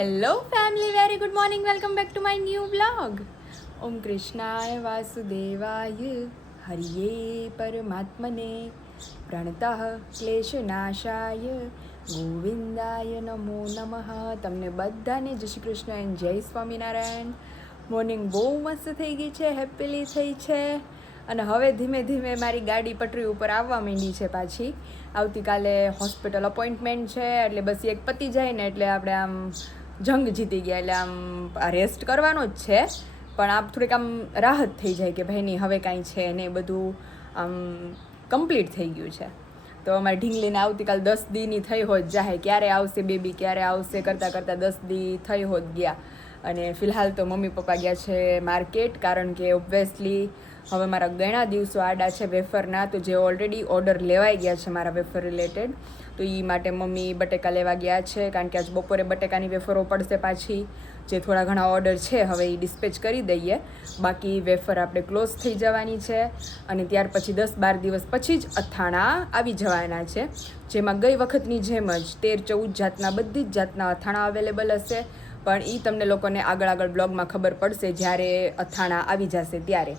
Hello family, very good morning. Welcome back to my new blog. ઓમ કૃષ્ણાય વાસુદેવાય હરિયે પરમાત્મને પ્રણતઃ ક્લેશનાશાય ગોવિંદાય નમો નમઃ. તમને બધાને જય શ્રી કૃષ્ણ એન્ડ જય સ્વામિનારાયણ. મોર્નિંગ બહુ મસ્ત થઈ ગઈ છે, હેપીલી થઈ છે. અને હવે ધીમે ધીમે મારી ગાડી પટરી ઉપર આવવા માંડી છે પાછી. આવતીકાલે હોસ્પિટલ અપોઇન્ટમેન્ટ છે, એટલે બસ એક પતી જાય ને એટલે આપણે આમ જંગ જીતી ગયા, એટલે આમ રેસ્ટ કરવાનો જ છે, પણ આપ થોડીક આમ રાહત થઈ જાય કે ભાઈ નહીં હવે કાંઈ છે ને બધું આમ કમ્પ્લીટ થઈ ગયું છે. તો અમારે ઢીંગલીને આવતીકાલ 10 દીની થઈ હોત જાહે, ક્યારે આવશે બેબી ક્યારે આવશે કરતાં કરતાં 10 દી થઈ હોત ગયા. અને ફિલહાલ તો મમ્મી પપ્પા ગયા છે માર્કેટ, કારણ કે ઓબ્વિયસલી હવે મારા ઘણા દિવસો આડા છે વેફરના, તો જે ઓલરેડી ઓર્ડર લેવાઈ ગયા છે મારા વેફર રિલેટેડ, તો એ માટે મમ્મી બટેકા લેવા ગયા છે, કારણ કે આજ બપોરે બટેકાની વેફરો પડશે પાછી. જે થોડા ઘણા ઓર્ડર છે હવે એ ડિસ્પેચ કરી દઈએ, બાકી વેફર આપણે ક્લોઝ થઈ જવાની છે. અને ત્યાર પછી 10-12 દિવસ પછી જ અથાણા આવી જવાના છે, જેમાં ગઈ વખતની જેમ જ 13-14 જાતના બધી જ જાતના અથાણા અવેલેબલ હશે. પણ એ તમને લોકોને આગળ બ્લોગમાં ખબર પડશે જ્યારે અથાણા આવી જશે ત્યારે.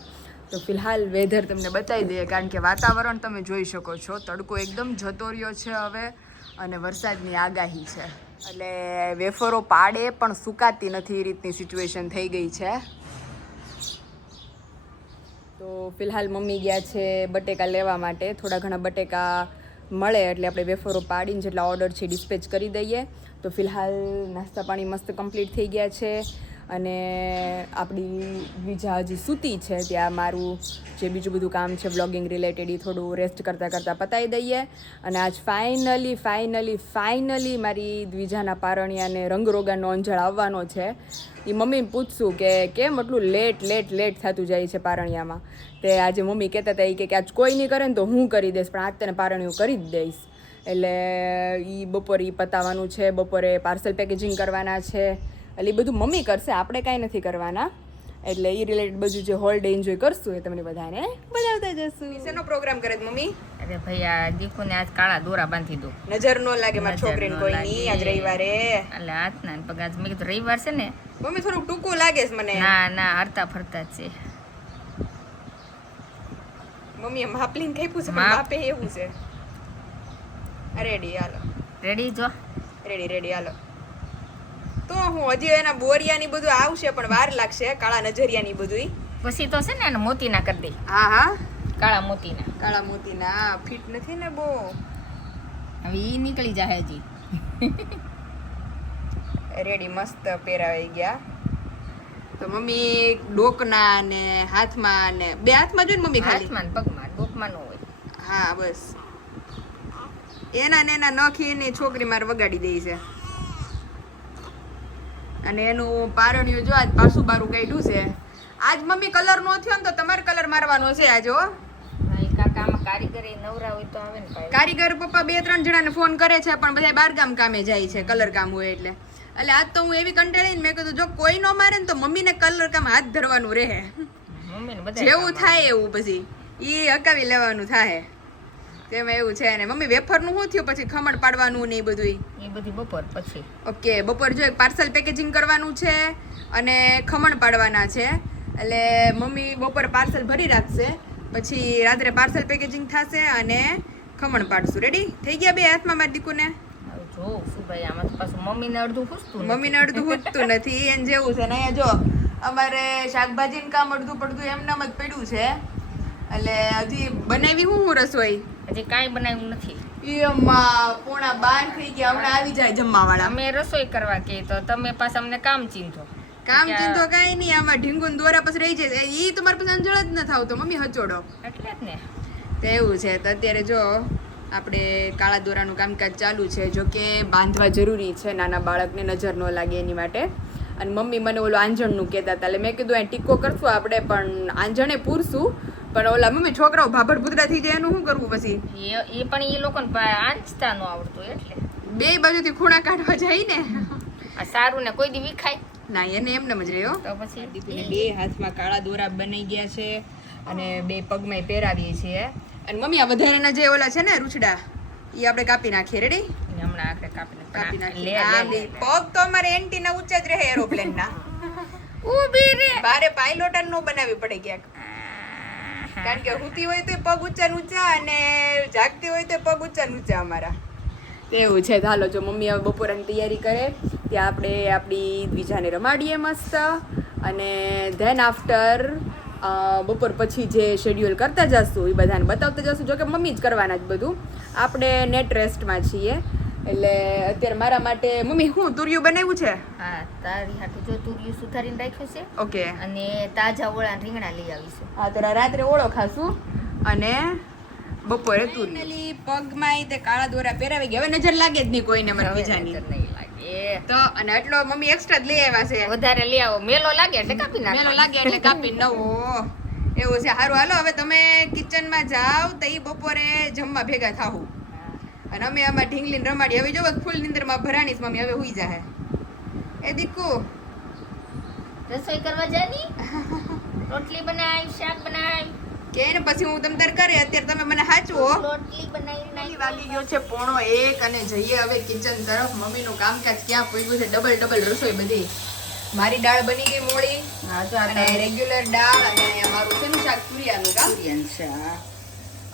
તો ફિલહાલ વેધર તમને બતાવી દઈએ, કારણ કે વાતાવરણ તમે જોઈ શકો છો, તડકો એકદમ જતો રહ્યો છે હવે અને વરસાદની આગાહી છે, એટલે વેફરો પાડે પણ સુકાતી નથી એ રીતની સિચ્યુએશન થઈ ગઈ છે. તો ફિલહાલ મમ્મી ગયા છે બટેકા લેવા માટે. થોડા ઘણા બટેકા મળે એટલે આપણે વેફરો પાડીને જેટલા ઓર્ડર છે ડિસ્પેચ કરી દઈએ. તો ફિલહાલ નાસ્તા પાણી મસ્ત કમ્પ્લીટ થઈ ગયા છે, અને આપણી બીજા હજી સૂતી છે, ત્યાં મારું જે બીજું બધું કામ છે વ્લોગિંગ રિલેટેડ એ થોડું રેસ્ટ કરતાં પતાવી દઈએ. અને આજ ફાઇનલી મારી દ્વિજાના પારણિયાને રંગરોગાનો અંજળ આવવાનો છે. એ મમ્મીને પૂછશું કે કેમ એટલું લેટ થતું જાય છે પારણિયામાં. તે આજે મમ્મી કહેતા હતા કે આજ કોઈ નહીં કરે ને તો હું કરી દઈશ, પણ આજ તને પારણિયું કરી જ દઈશ. એટલે એ બપોરે પતાવવાનું છે, બપોરે પાર્સલ પેકેજિંગ કરવાના છે, એટલે એ બધું મમ્મી કરશે, આપણે કાંઈ નથી કરવાના. એટલે એ રિલેટેડ બધું જે હોલ ડે એન્જોય કરશું એ તમને બધાને બતાવતા જશું. શેનો પ્રોગ્રામ કરે મમ્મી? અરે ભાઈ આ દીકુને આજ કાળા દોરા બાંધી દો, નજર ન લાગે મારી છોકરીને કોઈની. આજ રવિવારે એટલે હાથના પગ આજ મેં કીધું રવિવાર છે ને મમ્મી થોડું ટૂંકું લાગે છે મને. ના હરતા ફરતા જ છે મમ્મી માપલીને કઈ પૂછે માપે એવું છે. રેડી હાલો, રેડી જો રેડી હાલો. તો હું હજી એના બોરિયાની બધું આવશે, પણ વાર લાગશે. કાળા નજરિયાની બધું પછી તો છે ને એને મોતીના કરી દે. હા કાળા મોતીના ફિટ નથી ને બહુ. હવે ઈ નીકળી જાય હજી. રેડી મસ્ત પહેરાવી ગયા. તો મમ્મી ડોકના ને હાથમાં ને બે હાથમાં જોઈને મમ્મી ખાલી હાથમાં ને પગમાં, ડોકમાં ન હોય. હા બસ એના નખીની છોકરી મારે વગાડી દે છે. અને એનું પારણિયું જો આજ પાછું બારું કાઢ્યું છે. આજ મમ્મી કલર નો થયો ને તો તમારે કલર મારવાનો છે આજ. હો કાકામાં કારીગર નવરા હોય તો આવે ને. કારીગર પપ્પા 2-3 જણાને ફોન કરે છે, પણ બધા બારગામ કામે જાય છે કલર કામ હોય એટલે. એટલે આજ તો હું એવી કંટાળીને મેં કીધું જો કોઈ ન મારે ને તો મમ્મીને કલર કામ હાથ ધરવાનું રહે, જેવું થાય એવું પછી ઈ હકાવી લેવાનું થાય. તેમાં એવું છે ને મમ્મી વેફરનું શું થયું પછી ખમણ પાડવાનું ને એ બધું બપોર પછી. ઓકે બપોર જો પાર્સલ પેકેજિંગ કરવાનું છે અને ખમણ પાડવાના છે. એટલે મમ્મી બપોર પાર્સલ ભરી રાખશે, પછી રાત્રે પાર્સલ પેકેજિંગ થશે અને ખમણ પાડશું. રેડી થઈ ગયા બે હાથમાં મારી દીકુને? જો શું ભાઈ આમાં તો પાછું મમ્મીને અડધું ખૂટતું નથી એને જેવું છે ને. અહીંયા જો અમારે શાકભાજીનું કામ અડધું પડધું એમનામ જ પડ્યું છે. એટલે હજી બનાવી હું રસોઈ હજી કાંઈ બનાવ્યું નથી. એમાં 11:30 થઈ ગયા, હમણાં આવી જાય જમવાવાળા. અમે રસોઈ કરવા કે તો તમે પાછા અમને કામ ચીંધો કાંઈ નહીં. આમાં ઢીંગુન દોરા પછી રહી જાય ઈ તમારે પાસે અંજળ જ ન થાવ તો મમ્મી હચોડો એટલે જ ને. તો એવું છે. તો અત્યારે જો આપણે કાળા દોરાનું કામકાજ ચાલુ છે. જો કે બાંધવા જરૂરી છે, નાના બાળકને નજર ન લાગે એની માટે. અને મમ્મી મને ઓલું આંજણનું કહેતા હતા, એટલે મેં કીધું અહીં ટીકો કરશું આપણે, પણ આંજણે પૂરશું. પણ ઓલા મમ્મી છોકરાઓ ભાભડ ભૂતરા થઈ જાય એનું શું કરવું પછી? એ પણ એ લોકોને આંચતા ન આવડતું, એટલે બે બાજુથી ખૂણા કાઢવા જાય ને. આ સારું ને કોઈ દી વિખાય ના, એને એમને જ રહ્યો. તો પછી દીકરીને બે હાથમાં કાળા દોરા બની ગયા છે અને બે પગમાં પહેરાવીએ છીએ. અને મમ્મી આ વધારાના જે ઓલા છે ને રૂછડા એ આપણે કાપી નાખીએ. રેડી? હમણાં આખરે કાપીને કાપી નાખી. લે, લે, આ લે, લે. લે. પગ તો અમારે એન્ટી ના ઊંચા જ રહે એરોપ્લેન ના. ઊભી રે. બારે પાયલોટ નો બનાવી પડે ક્યાંક. કારણ કે હુતી હોય તો પગ ઊંચા ને ઊંચા અને જાગતી હોય તો પગ ઊંચા ને ઊંચા અમારા. એવું છે. હાલો જો મમ્મી હવે બપોરની તૈયારી કરે ત્યાં આપણે આપણી દ્વિજાને રમાડીએ મસ્ત અને ધેન આફ્ટર બપોર પછી જે શેડ્યુલ કરતા જશું એ બધાને બતાવતા જશું. જો કે મમ્મી જ કરવાના જ બધું, આપણે નેટ રેસ્ટમાં છીએ. એટલે અત્યારે મારા માટે મમ્મી શું તુરિયું બનાવ્યું છે? હા, તારી હાટુ જો તુરિયું સુધારીને રાખ્યું છે ઓકે. અને તાજા ઓળા રીંગણા લઈ આવીશું. હા તો રાત્રે ઓળો ખાશું અને બપોરે તુરિયું. પગમાં તે કાળા દોરા પહેરાવી ગયા. હવે નજર લાગે જ નહીં કોઈને મને બીજાની. નજર નહીં લાગે. તો અને એટલો મમ્મી એક્સ્ટ્રા જ લઈ આવ્યા છે. વધારે લઈ આવો, મેલો લાગે એટલે કાપી નાખો. મેલો લાગે એટલે કાપી નવો. એવું છે. સારું હાલો હવે તમે કિચનમાં જાઓ તો ઈ બપોરે જમવા ભેગા થાવું. અને અમે આમાં ઢીંગલીને રમાડી. હવે જો ફૂલ નીંદરમાં ભરાણીશ મમ્મી. હવે હુઈ જાહે. એ દીકુ રસોઈ કરવા જાની? રોટલી બનાવી, શાક બનાવી. કે ને પછી હું તમ તાર કરે. અત્યારે તમે મને સાચવો. રોટલી બનાવી નાખી. વાગી ગયો છે 1:30 અને જઈએ હવે કિચન તરફ. મમ્મીનું કામકાજ ક્યાં પૂગ્યું છે? ડબલ રસોઈ બધી. મારી દાળ બની ગઈ મોળી. હા જો અને રેગ્યુલર દાળ અને મારું શેનું શાક? તુરિયાનું કામ. તુરિયાનું શાક.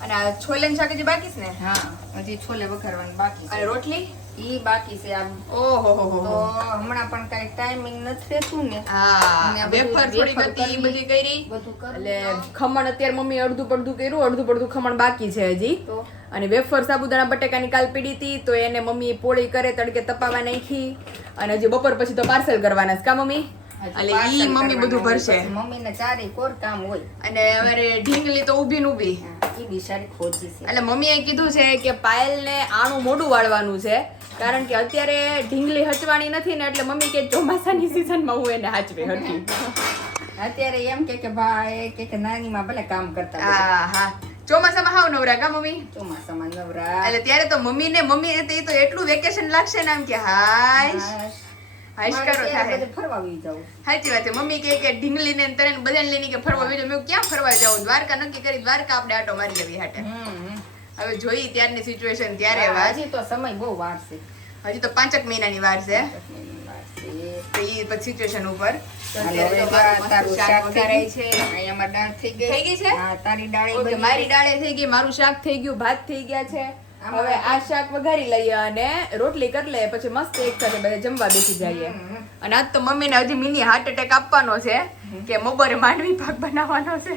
અને આ છોલેનું શાક હજી બાકી છે ને? હા, હજી છોલે વઘારવાનું બાકી અને છે. રોટલી ઈ બાકી છે આમ. ઓહો હો તો હમણાં પણ કઈ ટાઈમિંગ નથી રહેતું ને. હા અને આ બધું વેફર થોડી વેફર હતી ઈ બધી કરી. બધું કરવું. એટલે ખમણ અત્યારે મમ્મી અડધું પડધું કર્યું, અડધું પડધું ખમણ બાકી છે હજી. તો અને વેફર સાબુદાણા બટેકાની કાલ પીડી હતી તો એને મમ્મી પોળી કરે તડકે તપાવા નાખી. અને હજી બપોર પછી તો પાર્સલ કરવાના છે કા મમ્મી? એટલે ઈ મમ્મી બધું ભરશે. મમ્મીને ચારે કોર કામ હોય. અને હવે ઢીંગલી તો ઊભી ને ઊભી. ઈ બિચારી ખોજી છે. એટલે મમ્મીએ કીધું છે કે પાયલને આણું મોઢું વાળવાનું છે કારણ કે અત્યારે ઢીંગલી હચવાની નથી ને એટલે મમ્મી કે ચોમાસાની સીઝનમાં હું એને હાચવે હતી. અત્યારે એમ કે ભાઈ કે નાનીમાં ભલે કામ કરતા હોય. હા હા ચોમાસામાં હાવ નવરા કા મમ્મી? ચોમાસામાં નવરા. એટલે ત્યારે તો મમ્મી એ તો એટલું વેકેશન લાગશે ને આમ કે હાય હાઈશ કરો થાય. બધે ફરવા આવી જાવ. સાચી વાત છે. મમ્મી કે ઢીંગલીને ને તને બધાને લઈને કે ફરવા આવી જાવ. મેં ક્યાં ફરવા જાવ? દ્વારકા નક્કી કરી દ્વારકા આપણે આટો મારી આવી હાટે. હવે જોઈ ત્યારની સિચ્યુએશન ત્યારે વાત. હજી તો સમય બહુ વાર છે. હજી તો 5 મહિનાની વાર છે. તો ઈ પછી સિચ્યુએશન ઉપર અત્યારે તો મારું મસ્ત શાક વઘારાય છે. અહીંયામાં દાળ થઈ ગઈ. થઈ ગઈ છે? હા, તારી દાળ ઓકે, મારી દાળે થઈ ગઈ, મારું શાક થઈ ગયું, ભાત થઈ ગયા છે. હવે આ શાક વઘારી લઈએ અને રોટલી કરી લઈએ પછી મસ્ત એક સાથે બધા જમવા બેસી જઈએ. અને આજ તો મમ્મીને હજી મિની હાર્ટ એટેક આપવાનો છે કે બપોરે માંડવી પાક બનાવવાનો છે.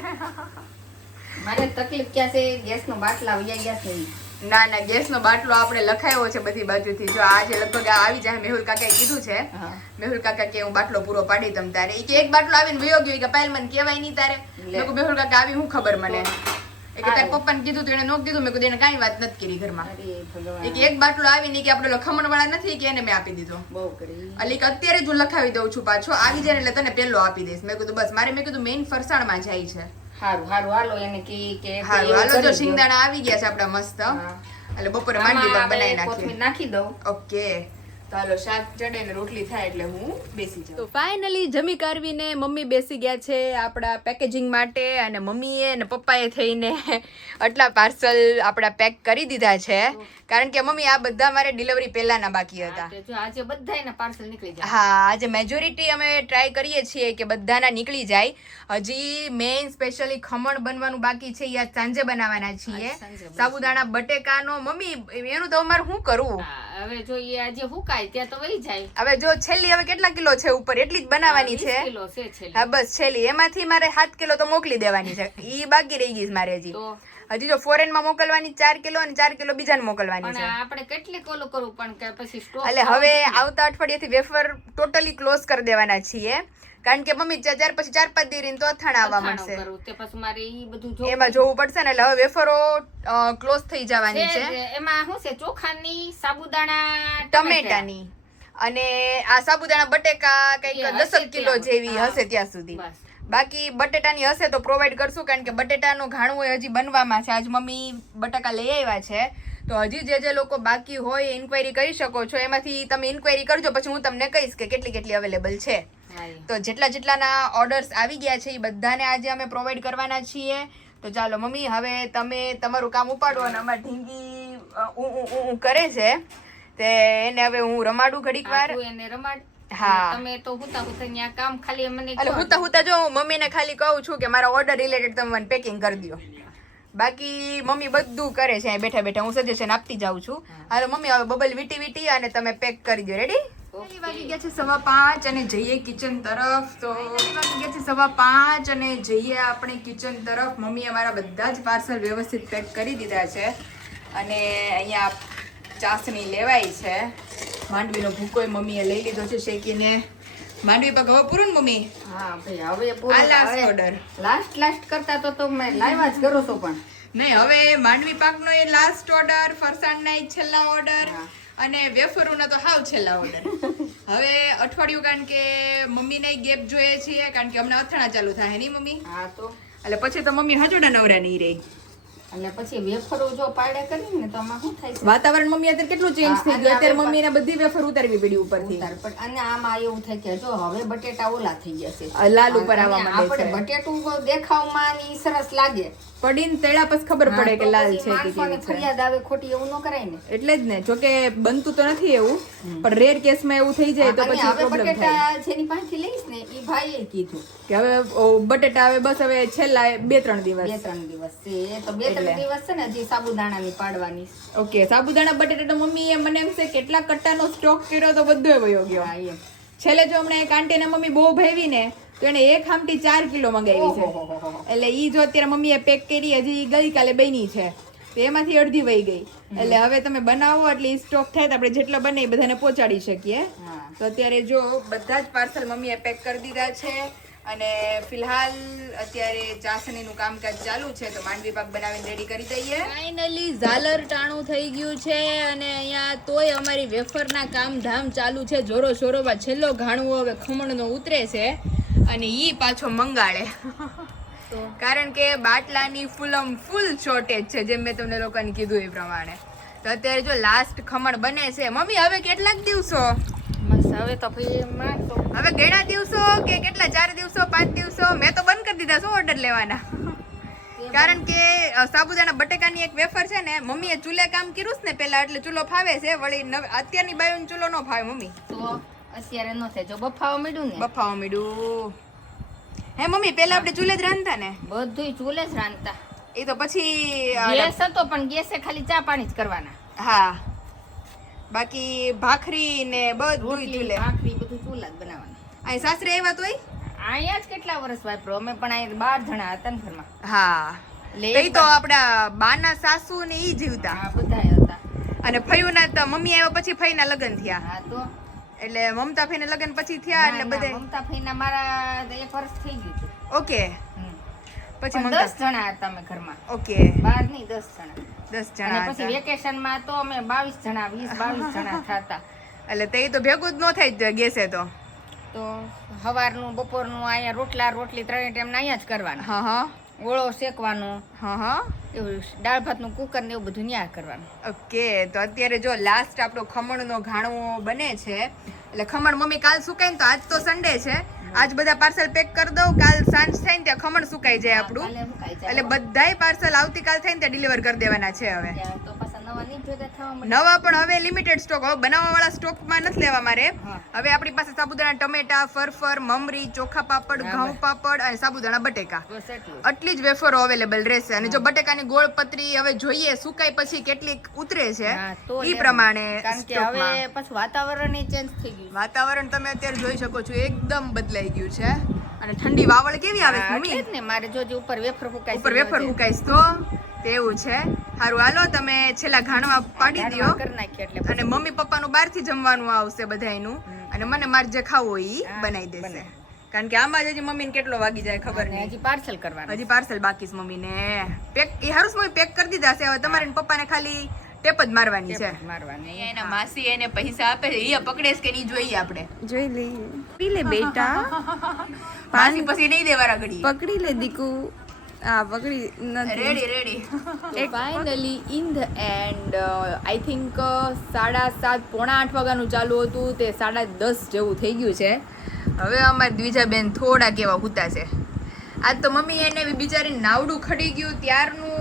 મારે તકલીફ ક્યાં છે? ગેસનો બાટલા વૈયા ગયા છે. ના ના ગેસનો બાટલો આપણે લખાયો છે બધી બાજુથી. જો આજે લગભગ આ આવી જાય. મેહુલ કાકાએ કીધું છે. મેહુલ કાકા કે હું બાટલો પૂરો પાડી તમ તારે. ઈ કે એક બાટલો આવીને વયો ગયો કે પાયલ મને કહેવાય નહીં તારે. મેં કીધું મેહુલ કાકા આવી હું ખબર મને. એ કે તાર પપ્પાને કીધું તો એને નો કીધું. મેં કીધું એને કાંઈ વાત નથી કરી ઘરમાં. અરે ભગવાન. એક એક બાટલો આવીને કે આપણે ખમણ વાળા નથી કે એને મેં આપી દીધો. બહુ કરી. એટલે કે અત્યારે જ હું લખાવી દઉં છું પાછો આવી જાય એટલે તને પહેલો આપી દઈશ. મેં કીધું બસ મારે મેં કીધું મેઇન ફરસાણમાં જાય છે. હારું હાલો એને કે હારું હાલો જો શિંગદાણા આવી ગયા છે આપડા મસ્ત. એટલે બપોરે માંડવી પાક બનાવી નાખીએ. નાખી દઉં. ઓકે તો હાલો શાક ચડે ને રોટલી થાય એટલે હું બેસી જાઉં. તો ફાઇનલી જમી કરવીને મમ્મી બેસી ગયા છે આપણા પેકેજિંગ માટે. અને મમ્મીએ અને પપ્પાએ થઈને આટલા પાર્સલ આપણા પેક કરી દીધા છે કારણ કે મમ્મી આ બધા મારે ડિલિવરી પહેલાના બાકી હતા. આજે બધાયના પાર્સલ નીકળી જાય. હા આજે મેજોરિટી અમે ટ્રાય કરીએ છીએ કે બધાના નીકળી જાય. હજી મેઇન સ્પેશિયલી ખમણ બનવાનું બાકી છે. યા સાંજે બનાવવાના છીએ. સાબુદાણા બટેકાનો મમ્મી એનું તો અમારે શું કરવું? હવે જોઈએ આજે હુકાય ત્યાં તો વહી જાય. હવે જો છેલ્લી હવે કેટલા કિલો છે ઉપર એટલી જ બનાવવાની છે. 20 કિલો છે છેલ્લી. હા બસ છેલ્લી એમાંથી મારે 7 કિલો તો મોકલી દેવાની છે. ઈ બાકી રહી ગઈ છે મારે હજી. હજી જો ફોરેન માં મોકલવાની 4 કિલો અને 4 કિલો બીજાને મોકલવાની છે. આપણે કેટલી કોલો કરવું પણ કે પછી સ્ટોક. એટલે હવે આવતા અઠવાડિયેથી વેફર ટોટલી ક્લોઝ કરી દેવાના છીએ કારણ કે મમ્મી ત્યાર પછી 4-5 દી તો અથાણા આવવા મળશે. તે પછી મારે ઈ બધું જોવું. એમાં જોવું પડશે ને. એટલે હવે વેફરો ક્લોઝ થઈ જવાની છે. એમાં શું છે? ચોખાની, સાબુદાણા, ટમેટાની અને આ સાબુદાણા બટેકા કઈક 10 કિલો જેવી હશે ત્યાં સુધી. બાકી બટેટાની હશે તો પ્રોવાઈડ કરશું કારણ કે બટેટાનું ઘાણું હજી બનવામાં છે. આજ મમ્મી બટાકા લઈ આવ્યા છે તો હજી જે લોકો બાકી હોય ઇન્ક્વાયરી કરી શકો છો. એમાંથી તમે ઇન્ક્વાયરી કરજો પછી હું તમને કહીશ કે કેટલી અવેલેબલ છે. તો જેટલાના ઓર્ડર્સ આવી ગયા છે એ બધાને આજે અમે પ્રોવાઈડ કરવાના છીએ. તો ચાલો મમ્મી હવે તમે તમારું કામ ઉપાડો અને અમારી ઢીંગી કરે છે તે એને હવે હું રમાડું ઘડીક વાર. તું એને રમાડ. હા. તમે તો હુતા હુતા ન્યા કામ ખાલી મને એટલે હુતા હુતા જો હું મમ્મીને ખાલી કહું છું કે મારા ઓર્ડર રિલેટેડ તમે મને પેકિંગ કરી દો. બાકી મમ્મી બધું કરે છે અહીં બેઠા બેઠા, હું સજેશન આપતી જાઉં છું. હાલો મમ્મી હવે બબલ વીટી વીટી અને તમે પેક કરી દો. રેડી? વાગી ગયા છે 5:15 અને જઈએ કિચન તરફ. તો વાગી ગયા છે 5:15 અને જઈએ આપણે કિચન તરફ. મમ્મીએ અમારા બધા જ પાર્સલ વ્યવસ્થિત પેક કરી દીધા છે અને અહીંયા ચાસણી લેવાય છે. માંડવીનો ભૂકો મમ્મીએ લઈ લીધો છે શેકીને. માંડવી પાક હવે પૂરું ને મમ્મી? હા ભાઈ હવે પૂરો. આ લાસ્ટ ઓર્ડર. લાસ્ટ કરતા તો મેં લાવ્યા જ કરો છો પણ નહીં, હવે માંડવી પાકનો એ લાસ્ટ ઓર્ડર, ફરસાણના એ છેલ્લા ઓર્ડર અને વેફરોના તો હાવ છેલ્લા ઓર્ડર. હવે અઠવાડિયું કારણ કે મમ્મીને ગેપ જોઈએ છીએ કારણ કે હમણાં અથાણા ચાલુ થાય નહીં મમ્મી? હા તો એટલે પછી તો મમ્મી હાજોડા નવરા નહીં રહી. અને પછી વેફરો જો પાડે કરી ને તો આમાં શું થાય છે? વાતાવરણ મમ્મી અત્યારે કેટલું ચેન્જ થઈ ગયું. અત્યારે મમ્મીને બધી વેફર ઉતારવી પડી ઉપરથી. અને આમાં એવું થાય કે જો હવે બટેટા ઓલા થઈ ગયા છે, લાલ ઉપર આવવા માંડે છે. આપણે બટેટું દેખાવમાં ને ઈ સરસ લાગે, પડીને તેડા પછી ખબર પડે કે લાલ છે કે માણસોને કેવી છે. ફરિયાદ આવે ખોટી, એવું ન કરાય ને. એટલે જ ને, જોકે બનતું તો નથી એવું, પણ રેર કેસમાં એવું થઈ જાય તો અને પછી હવે પ્રોબ્લેમ થાય બટેટા જેની પાસેથી લઈશ ને ઈ ભાઈએ કીધું કે હવે બટેટા હવે બસ હવે છેલ્લા 2-3 દિવસ. 2-3 દિવસ છે, એ તો 2-3 દિવસ છે ને હજી સાબુદાણાની પાડવાની. ઓકે, સાબુદાણા બટેટા તો મમ્મીએ મને એમ છે કેટલા કટ્ટાનો સ્ટોક કર્યો તો બધો વયો ગયો. હા એમ. છેલ્લે જો હમણાં એક આંટીને મમ્મી બહુ ભાવી ને તો એને એક હામટી 4 કિલો મંગાવી છે. એટલે ઈ જો અત્યારે મમ્મીએ પેક કરી હજી ગઈકાલે બની છે તો એમાંથી અડધી વહી ગઈ. એટલે હવે તમે બનાવો એટલે ઈ સ્ટોક થાય તો આપણે જેટલા બને એ બધાને પહોંચાડી શકીએ. તો અત્યારે જો બધા જ પાર્સલ મમ્મીએ પેક કરી દીધા છે અને ફિલહાલ અત્યારે ચાસણીનું કામકાજ ચાલુ છે તો માંડવી પાક બનાવીને રેડી કરી દઈએ. ફાઇનલી ઝાલર ટાણું થઈ ગયું છે અને અહીંયા તોય અમારી વેફરના કામધામ ચાલુ છે જોરો શોરોમાં. છેલ્લો ઘાણવો હવે ખમણનો ઉતરે છે અને ઈ પાછો મંગાળે કારણ કે બાટલાની ફૂલ શોર્ટેજ છે, જેમ મેં તમને લોકોને કીધું એ પ્રમાણે. તો અત્યારે જો લાસ્ટ ખમણ બને છે. મમ્મી હવે કેટલાક દિવસો? હવે તો ભાઈ માનતો હવે ઘણા દિવસો કે કેટલા? 4 દિવસો 5 દિવસો? મેં તો બંધ કરી દીધા શું ઓર્ડર લેવાના. કારણ કે સાબુદાણા બટેકાની એક વેફર છે ને, મમ્મીએ ચૂલે કામ કર્યું ને પેલા એટલે ચૂલો ફાવે છે. વળી અત્યારની બાયોને ચૂલો ન ફાવે મમ્મી. તો અત્યારે ન થાય, જો બફાવા માંડ્યું ને બફાવા માંડ્યું. હે મમ્મી પેલા આપણે ચૂલે જ રાંધતા ને? બધુંય ચૂલે જ રાંધતા. એ તો પછી ગેસ હતો પણ ગેસે ખાલી ચા પાણી જ કરવાના. હા, બાકી ભાખરી ને બધું રોટલી ચૂલે. ભાખરી બધું ચૂલા જ બનાવવાના. અહીં સાસરે આવ્યા તોય? અહીંયા જ કેટલા વર્ષ વાપરો અમે, પણ અહીંયા 12 જણા હતા ને ઘરમાં. હા, એટલે તો આપડા બાના સાસુ ને ઈ જીવતા આ બધાય હતા. અને ફયુના તો મમ્મી આવ્યા પછી ફઈના લગ્ન થયા. હા તો એટલે મમતા ફઈને લગ્ન પછી થયા એટલે બધે. મમતા ફઈના મારા 1 વર્ષ થઈ ગયું હતું. ઓકે, પછી પણ મમતા 10 જણા હતા અમે ઘરમાં. ઓકે, 12 નહીં 10 જણા. 10 અને જણા પછી હતા. વેકેશનમાં તો અમે 22 જણા 22 જણા થતા. એટલે તે તો ભેગું જ ન થાય ગેસે તો. તો સવારનું બપોરનું અહીંયા રોટલી 3 ટાઈમ અહીંયા જ કરવાનું. હા હા, ઓળો શેકવાનો, હા હા, એવું દાળ ભાતનું કુકર ને એવું બધું ન્યા કરવાનું. ઓકે. તો અત્યારે જો લાસ્ટ આપણો ખમણનો ઘાણવો બને છે. એટલે ખમણ મમ્મી કાલ સુકાય ને, તો આજ તો સન્ડે છે, આજ બધા પાર્સલ પેક કરી દઉં. કાલ સાંજ થાય ને ત્યાં ખમણ સુકાઈ જાય આપણું. કાલે મુકાઈ જાય. એટલે બધાય પાર્સલ આવતીકાલ થાય ને ત્યાં ડિલિવર કરી દેવાના છે. હવે ત્યાં તો પાછા નવા નહીં ભેગા થવા મળે. નવા પણ હવે લિમિટેડ સ્ટોક, હવે બનાવવા વાળા સ્ટોકમાં નથી લેવા મારે. હા. હવે આપણી પાસે સાબુદાણા ટમેટા, ફરફર, મમરી, ચોખા પાપડ, ઘઉં પાપડ અને સાબુદાણા બટેકા, બસ એટલું. આટલી જ વેફરો અવેલેબલ રહેશે. અને જો બટેકાની ગોળ પતરી હવે જોઈએ સુકાય પછી કેટલીક ઉતરે છે હા, તો ઈ લેવાનું. પ્રમાણે કારણ કે સ્ટોકમાં. હવે પાછું વાતાવરણ ચેન્જ થઈ ગયું. વાતાવરણ તમે અત્યારે જોઈ શકો છો એકદમ બદલાઈ ગયું છે. અને ઠંડી વાવળ કેવી આવે છે હા, મમ્મી? એટલે જ ને મારે જો ઉપર વેફર ફૂકાય ઉપર વેફર મુકાઈશ તો તેવું છે. સારું, હાલો તમે છેલ્લા ઘાણવા પાડી દ્યો કરી નાખીએ એટલે અને મમ્મી પપ્પાનું બહારથી જમવાનું આવશે બધાયનું અને મને મારે જે ખાવું હોય ઈ હા, બનાવી દેશે. કારણ કે આમાં જ હજી મમ્મીને કેટલો વાગી જાય ખબર અને નહીં. હજી પાર્સલ કરવાનું. હજી પાર્સલ બાકી છે મમ્મીને પેક. એ હારું મમ્મી પેક કરી દીધા છે. હવે તમારે ને પપ્પાને ખાલી ટેપ જ મારવાની છે. મારવાની. એના માસી એને પૈસા આપે છે, એ પકડે છે કે નહીં જોઈએ આપણે. જોઈ લઈએ. પી લે બેટા, માસી પછી નહીં દેવાના ઘડી. પકડી લે દીકુ. આ પકડી નથી. Ready ready. Finally in the and I think 7:30 પોણા 8 વાગ્યાનું ચાલુ હતું, તે 10:30 જેવું થઈ ગયું છે. હવે અમારી દ્વિજા બેન થોડા કેવા હુતા છે. આજ તો મમ્મી એને બિચારી નાવડું ખડી ગયું ત્યારનું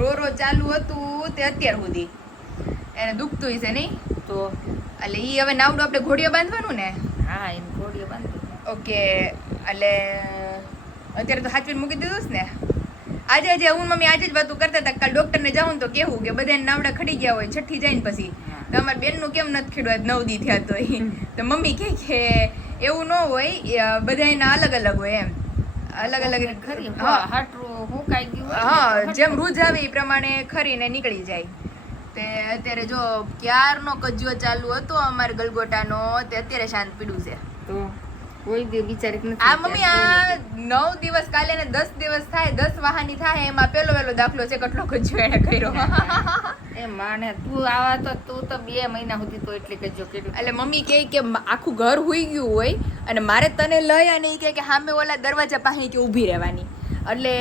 રો ચાલુ હતું તે અત્યાર સુધી. એને દુખતું હશે નહીં? તો એટલે ઈ હવે નાવડું આપણે ઘોડીઓ બાંધવાનું ને? હા એમ ઘોડીઓ બાંધી. ઓકે, એટલે અત્યારે તો હાચવીને મૂકી દીધું છે ને. આજે હું મમ્મી આજે જ વાતું કરતા હતા, કાલ ડોક્ટરને જાઉં તો કેવું કે બધાને નાવડા ખડી ગયા હોય, છઠ્ઠી જાય ને પછી તો અમારા બેનનું કેમ નથી ખેડવા 9 દી થયા તો મમ્મી કહે કે એવું ન હોય, બધાના અલગ અલગ હોય એમ, અલગ અલગ ખરી હા હાટરું હુકાઈ ગયું હોય ને હા, તો જેમ રૂજ આવે એ પ્રમાણે ખરીને નીકળી જાય. તે અત્યારે જો ક્યારનો કજ્જો ચાલુ હતો અમારે ગલગોટાનો, તે અત્યારે શાંત પીડું છે. તો કોઈ બી બિચારી નથી. આ મમ્મી આ 9 દિવસ કાલે ને 10 દિવસ થાય, 10 વાહાની થાય એમાં પેલો દાખલો છે કેટલો કજ્જો એને કર્યો. એ માને તું આવા તો તું તો 2 મહિના સુધી તો એટલે કજો કર્યું. એટલે મમ્મી કહે કે આખું ઘર હુઈ ગયું હોય અને મારે તને લઈ અને ઈ કહે કે સામે ઓલા દરવાજા પાસે કે ઊભી રહેવાની. એટલે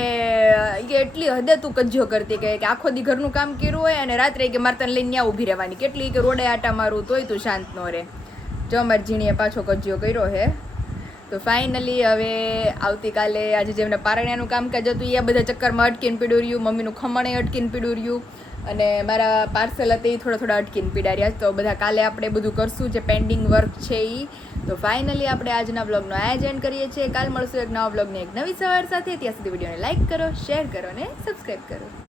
કે એટલી હદે તું કજ્જો કરતી કે આખો દી ઘરનું કામ કર્યું હોય અને રાત્રે કે મારે તને લઈને ત્યાં ઊભી રહેવાની, કેટલી કે રોડે આટા મારું તોય તું શાંત ન રહે. જો અમારી ઝીણીએ પાછો કજ્જો કર્યો હે. તો ફાઇનલી હવે આવતીકાલે આજે જેમને પારણ્યાનું કામકાજ હતું એ બધા ચક્કરમાં અટકીને પીડ્યું રહ્યું, મમ્મીનું ખમણે અટકીને પીડ્યું રહ્યું અને મારા પાર્સલ હતા એ થોડા અટકીને પીડા રહ્યા. તો બધા કાલે આપણે બધું કરશું જે પેન્ડિંગ વર્ક છે એ. તો ફાઇનલી આપણે આજના બ્લોગનો આ જ એન્ડ કરીએ છીએ. કાલ મળશું એક નવા બ્લોગને એક નવી સવાર સાથે. ત્યાં સુધી વિડીયોને લાઇક કરો, શેર કરો અને સબસ્ક્રાઈબ કરો.